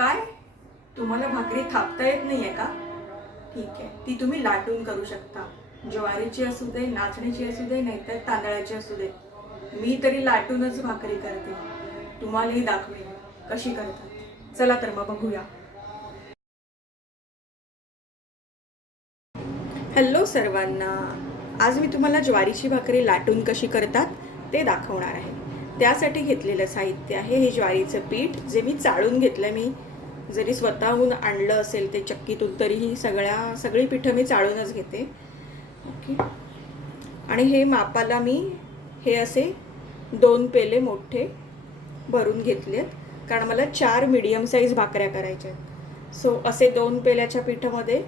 काय तुम्हाला भाकरी थापता येत नाहीये का? ठीक आहे, ती तुम्ही लाटून करू शकता. ज्वारीची असू दे, नाचणीची असू दे, नाहीतर तांदळाची असू दे. मी तरी लाटूनच भाकरी करते. तुम्हालाही दाखवेन कशी करतात. चला तर मग बघूया. हॅलो सर्वांना. आज मी तुम्हाला ज्वारीची भाकरी लाटून कशी करतात ते दाखवणार आहे. त्यासाठी घेतलेलं साहित्य आहे हे ज्वारीचं पीठ, जे मी चाळून घेतलं. मी जरी स्वतःहून आणलं असेल ते चक्कीतून, तरीही सगळी पिठं मी चाळूनच घेते. ओके. आणि हे मापाला मी हे असे 2 पेले मोठे भरून घेतलेत, कारण मला 4 मीडियम साईज भाकऱ्या करायच्या आहेत. सो असे 2 पेल्याच्या पिठामध्ये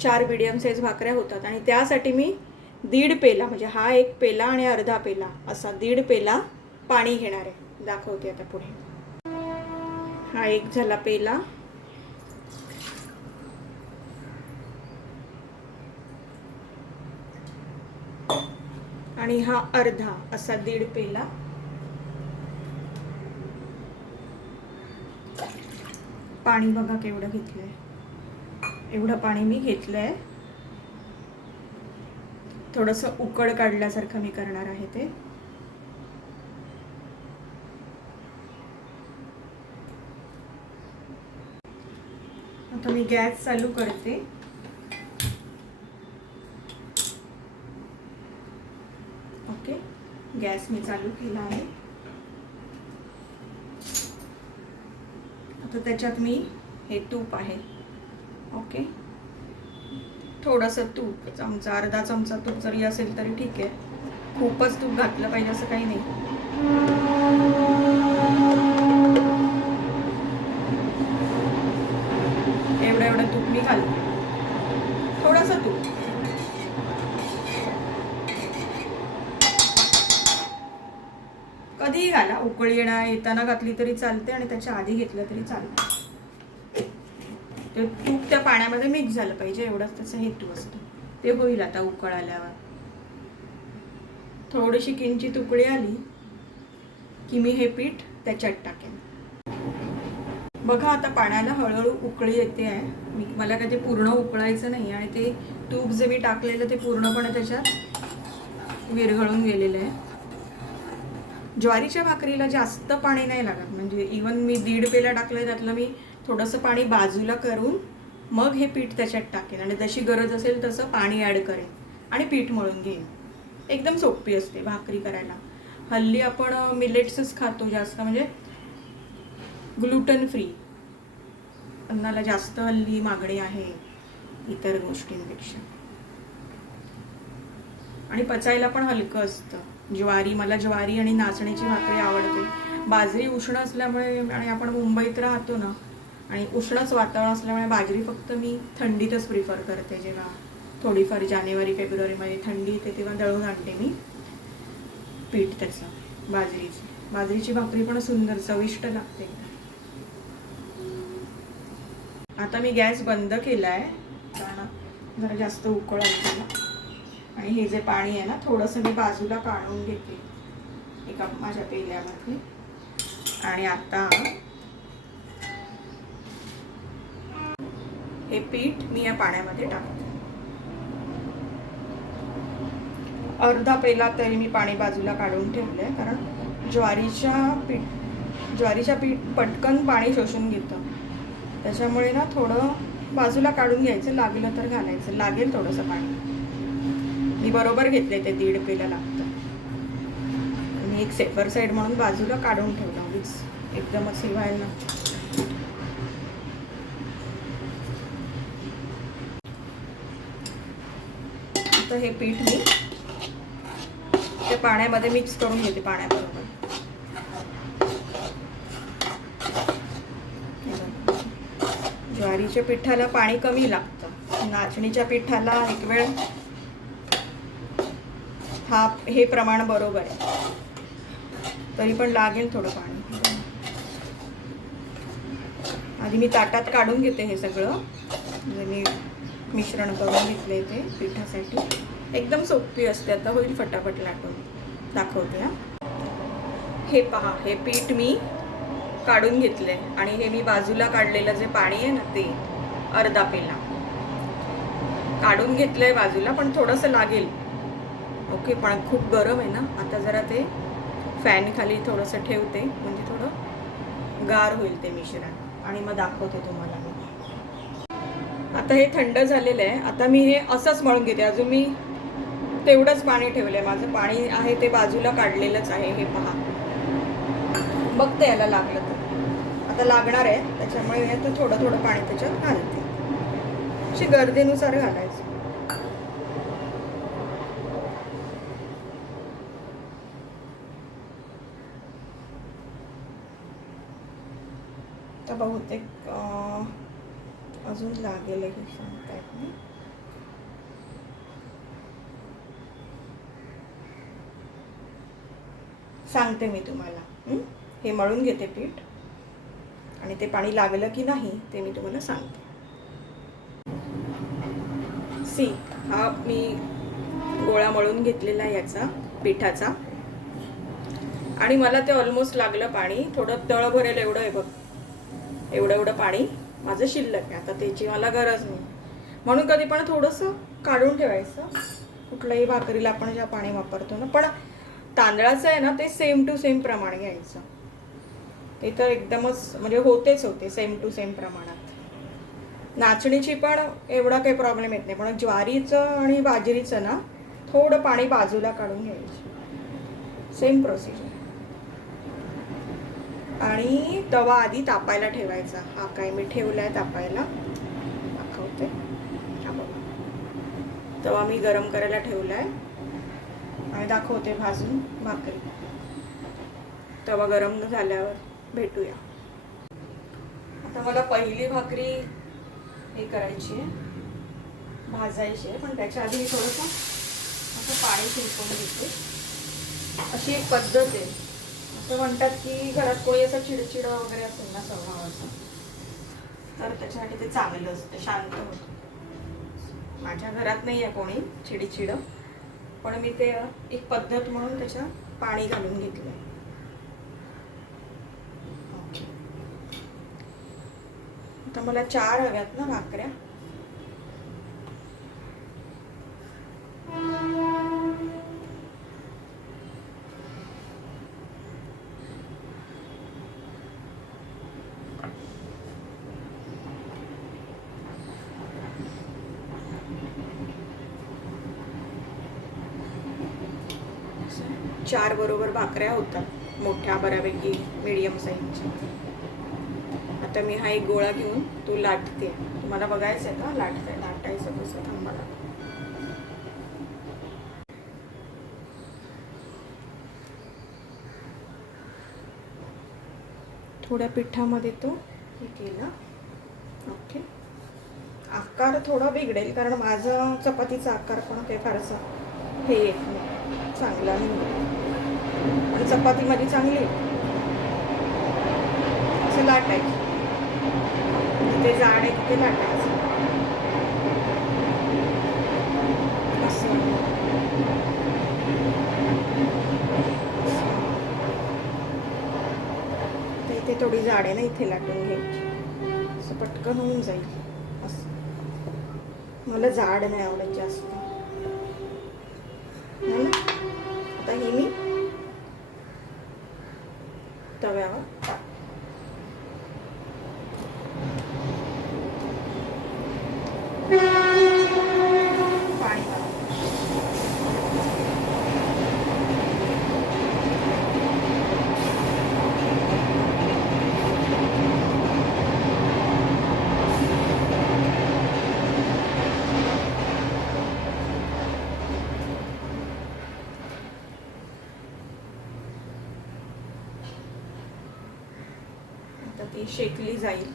4 मीडियम साईज भाकऱ्या होतात. आणि त्यासाठी मी 1.5 पेला, म्हणजे हा 1 पेला आणि अर्धा पेला, असा 1.5 पेला पाणी घेणार आहे. दाखवते आता पुढे. हा 1 झाला पेला. आणि हा अर्धा, असा 1.5 पेला. पाणी बघा केवढं घेतलंय. एवढं पाणी मी घेतलंय. थोडंसं उकळ काढल्यासारखं मी करणार आहे ते. आता मी गॅस चालू करते. ओके, गॅस मी चालू केला आहे. आता त्याच्यात मी हे तूप आहे. ओके, थोडंसं तूप, चमचा, अर्धा चमचा तूप जरी असेल तरी ठीक आहे. खूपच तूप घातलं पाहिजे असं काही नाही. एवढं तूप मी घालते. थोडंसं तूप. कधीही घाला, उकळी येताना घातली तरी चालते आणि त्याच्या आधी घेतलं तरी चालतं. ते तूप त्या पाण्यामध्ये मिक्स झालं पाहिजे, एवढाच त्याचा हेतू असतो. ते होईल आता उकळ आल्यावर. थोडीशी किंचित उकळी आली की मी हे पीठ त्याच्यात टाकेन. बघा आता पाण्याला हळूहळू उकळी येते आहे. मला काय ते पूर्ण उकळायचं नाही, आणि ते तूप जे मी टाकलेलं ते पूर्णपणे त्याच्यात विरघळून गेलेलं आहे. ज्वारीच्या भाकरीला जास्त पाणी नाही लागत, म्हणजे इवन मी 1.5 पेला टाकलं, त्यातलं मी थोडंसं पाणी बाजूला करून मग हे पीठ त्याच्यात टाकेन, आणि जशी गरज असेल तसं पाणी ॲड करेन आणि पीठ मळून घेईन. एकदम सोपी असते भाकरी करायला. हल्ली आपण मिलेट्सच खातो जास्त, म्हणजे ग्लुटन फ्री अन्नाला जास्त हल्ली मागणी आहे इतर गोष्टींपेक्षा. आणि पचायला पण हलकं असतं. मला ज्वारी आणि नाचणीची भाकरी आवडते. बाजरी उष्ण असल्यामुळे, आणि आपण मुंबईत राहतो ना, आणि उष्णच वातावरण असल्यामुळे बाजरी फक्त मी थंडीतच प्रिफर करते. जेव्हा थोडीफार जानेवारी फेब्रुवारीमध्ये थंडी येते तेव्हा दळून आणते मी पीठ त्याचं बाजरीची भाकरी पण सुंदर चविष्ट लागते. आता मी गॅस बंद केला आहे, कारण जरा जास्त उकळ आली. आणि हे जे पाणी आहे ना, थोडंसं मी बाजूला काढून घेते एका माझ्या पेल्यामध्ये. आणि आता हे पीठ मी या पाण्यामध्ये टाकते. अर्धा पेला तरी मी पाणी बाजूला काढून ठेवलंय, कारण ज्वारीच्या पीठ पटकन पाणी शोषून घेतं. त्याच्यामुळे ना थोडं बाजूला काढून घ्यायचं, लागलं तर घालायचं. लागेल थोडंसं पाणी. मी बरोबर घेतले, ते 1.5 पेला लागतं. मी एक सेफर साईड म्हणून बाजूला काढून ठेवलं, उगीच एकदमच हे व्हायला. आता हे पीठ मी त्या पाण्यामध्ये मिक्स करून घेते पाण्याबरोबर. ज्वारीच्या पिठाला पाणी कमी लागतं, नाचणीच्या पिठाला एक वेळ हे प्रमाण बरोबर आहे, तरी पण लागेल थोडं पाणी. आधी मी ताटात काढून घेते हे सगळं, म्हणजे मी मिश्रण करून घेतले ते पिठासाठी. एकदम सोपी असते. आता होईल फटाफट लाटून दाखवते. हे पहा, हे पीठ मी काढून घेतले आणि हे मी बाजूला काढलेलं जे पाणी आहे ना ते अर्धा पेला काढून घेतलंय बाजूला, पण थोडंसं लागेल. ओके, पण खूप गरम आहे ना. आता जरा ते फॅन खाली थोडंसं ठेवते, म्हणजे थोडं गार होईल ते मिश्रण आणि मग दाखवते तुम्हाला मी. आता हे थंड झालेलं आहे. आता मी हे असंच मळून घेते. अजून मी तेवढंच पाणी ठेवलंय. माझं पाणी आहे ते बाजूला काढलेलंच आहे. हे पहा, बघते याला लागलं तर. आता लागणार आहे, त्याच्यामुळे आता थोडं थोडं पाणी त्याच्यात घालते. अशी गरजेनुसार घालायचं. तर बहुतेक अजून लागेल हे सांगतायत मी. सांगते मी तुम्हाला. हे मळून घेते पीठ आणि ते पाणी लागलं की नाही ते मी तुम्हाला सांगते. सी, हा मी गोळा मळून घेतलेला याचा पिठाचा आणि मला ते ऑलमोस्ट लागलं पाणी. थोडं तळ भरेल एवढं आहे बघ. एवढं एवढं पाणी माझं शिल्लक आहे. आता त्याची मला गरज नाही, म्हणून कधी पण थोडंसं काढून ठेवायचं. कुठल्याही भाकरीला आपण ज्या पाणी वापरतो ना, पण तांदळाचं आहे ना ते सेम टू सेम प्रमाण घ्यायचं. ते तर एकदमच म्हणजे होते सेम टू सेम प्रमाणात. नाचणीची पण एवढा काही प्रॉब्लेम येत नाही, पण ज्वारीचं आणि बाजरीचं ना थोडं पाणी बाजूला काढून घ्यायचं. Same procedure. आणि तवा आधी तापायला ठेवायचा. हा काय मी ठेवलाय तापायला, दाखवते. हा बघा, तवा मी गरम करायला ठेवलाय आणि दाखवते भाजून भाकरी. तवा गरम झाल्यावर भेटूया. आता मला पहिली भाकरी हे करायची आहे, भाजायची आहे, पण त्याच्या आधी थोडंसं असं पाणी शिंपवून घेते. अशी एक पद्धत आहे. असं म्हणतात की घरात कोणी असं चिडचिड वगैरे असेल ना स्वभावाचं, तर त्याच्यासाठी ते चांगलं असतं, शांत होतं. माझ्या घरात नाही आहे कोणी चिडचिड, पण मी ते एक पद्धत म्हणून त्याच्यात पाणी घालून घेतलं. आता मला 4 हव्यात ना भाकऱ्या. चार बरोबर भाकऱ्या होतात, मोठ्या बऱ्यापैकी मीडियम साईजच्या. आता मी हा एक गोळा घेऊन तो लाटते. तुम्हाला बघायचं आहे का लाटायचं कसं? थांबा. थोड्या पिठामध्ये तो हे केला. ओके, आकार थोडा बिघडेल कारण माझा चपातीचा आकार पण काही फारसा हे येत नाही, चांगला नाही. आणि चपाती माझी चांगली असं लाटायची. जिथे जाड आहे तिथे लाटायचं असं. इथे थोडी जाड आहे ना, इथे लाटून घ्यायची. असं पटकन होऊन जाईल असं. मला जाड नाही आवडत जास्त. आता ही मी तव्यावर पाणी ती शेकली जाईल.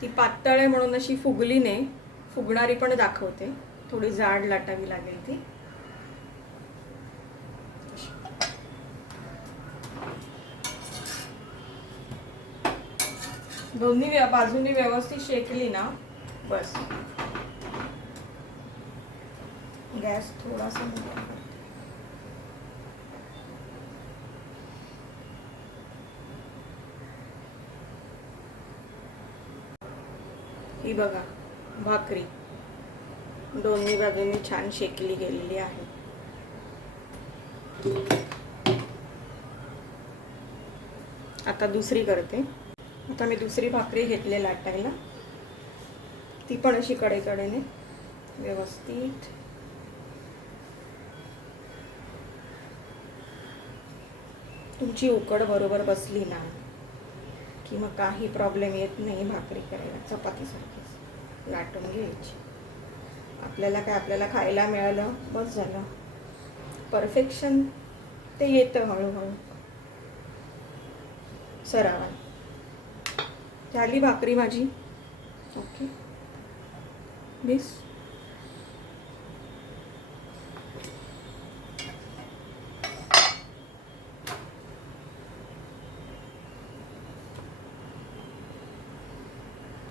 ती पातळ आहे म्हणून अशी फुगली नाही, फुगणारी पण दाखवते. थोडी जाड लाटावी लागेल ती. दोन्ही बाजूनी व्यवस्थित शेकली ना बस. गॅस थोडासा मोठा करते. ही बघा भाकरी दोन्ही बाजूंनी छान शेकली गेलेली आहे. आता दुसरी करते. आता मी दुसरी भाकरी घेतली लाटायला. ती पण अशी कडेकडेने व्यवस्थित. तुमची उकड बरोबर बसली ना की मग काही प्रॉब्लेम येत नाही भाकरी करायला. चपातीसारखीच लाटून घ्यायची. आपल्याला काय, आपल्याला खायला मिळालं बस झालं. परफेक्शन ते येतं हळूहळू सरावाने. झाली भाकरी माझी. Okay miss.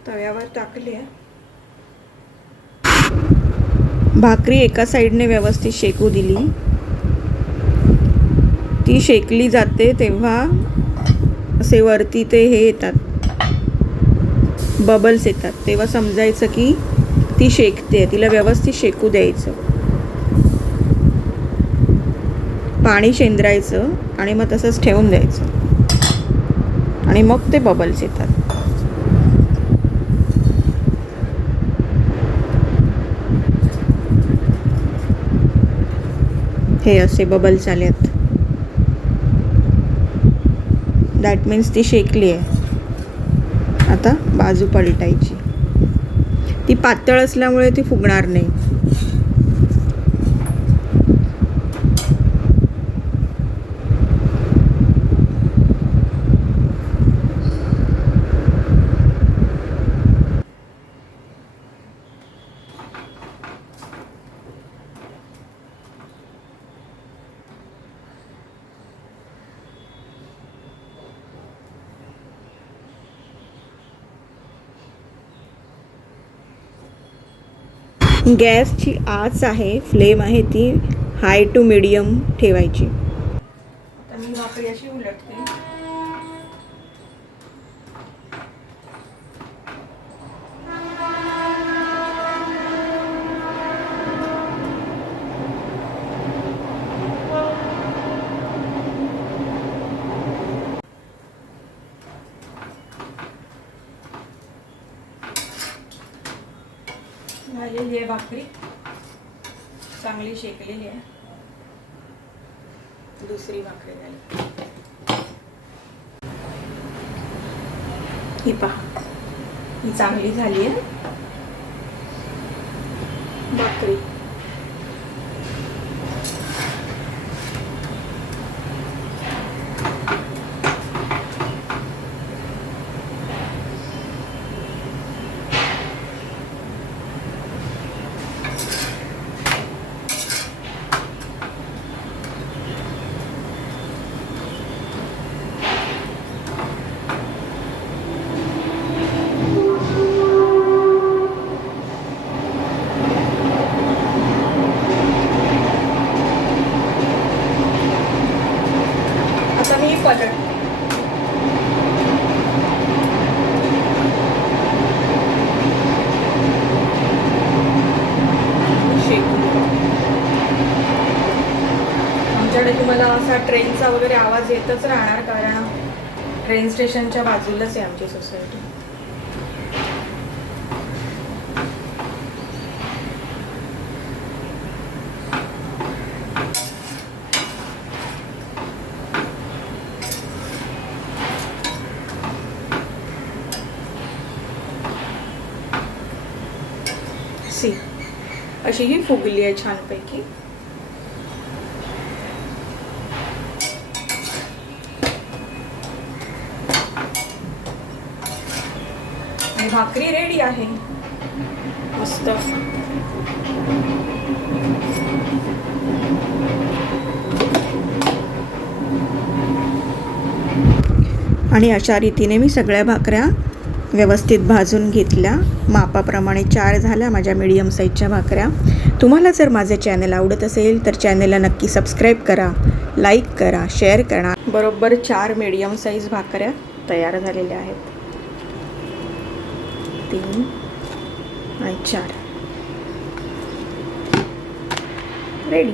तव्यावर टाकली आहे भाकरी. एका साईडने व्यवस्थित शेकू दिली. ती शेकली जाते तेव्हा असे वरती ते हे येतात, बबल्स येतात, तेव्हा समजायचं की ती शेकते. तिला व्यवस्थित शेकू द्यायचं. पाणी शेंद्रायचं आणि मग तसंच ठेवून द्यायचं आणि मग ते बबल्स येतात. हे असे बबल्स आलेत. दॅट मीन्स ती शेकली आहे. आता बाजू पलटायची. ती पातळ असल्यामुळे ती फुगणार नाही. गॅसची आच आहे, फ्लेम आहे ती हाय टू मीडियम ठेवायची. आता मी भाकरी अशी उलटते. झालेली आहे भाकरी, चांगली शेकलेली आहे. दुसरी भाकरी झाली. ही पहा, ही चांगली झाली आहे भाकरी. आमच्याकडे तुम्हाला असा ट्रेनचा वगैरे आवाज येतच राहणार, कारण ट्रेन स्टेशनच्या बाजूलाच आहे आमची सोसायटी. अशी ही फुगली आहे छानपैकी. आणि भाकरी रेडी आहे मस्त. आणि अशा रीतीने मी सगळ्या भाकऱ्या व्यवस्थित भाजून घेतल्या. मापाप्रमाणे 4 झाल्या माझ्या मीडियम साईजच्या भाकऱ्या. तुम्हाला जर माझे चॅनल आवडत असेल तर चॅनलला नक्की सबस्क्राईब करा, लाईक करा, शेअर करा. बरोबर 4 मीडियम साईज भाकऱ्या तयार झालेल्या आहेत. 3 आणि 4 रेडी.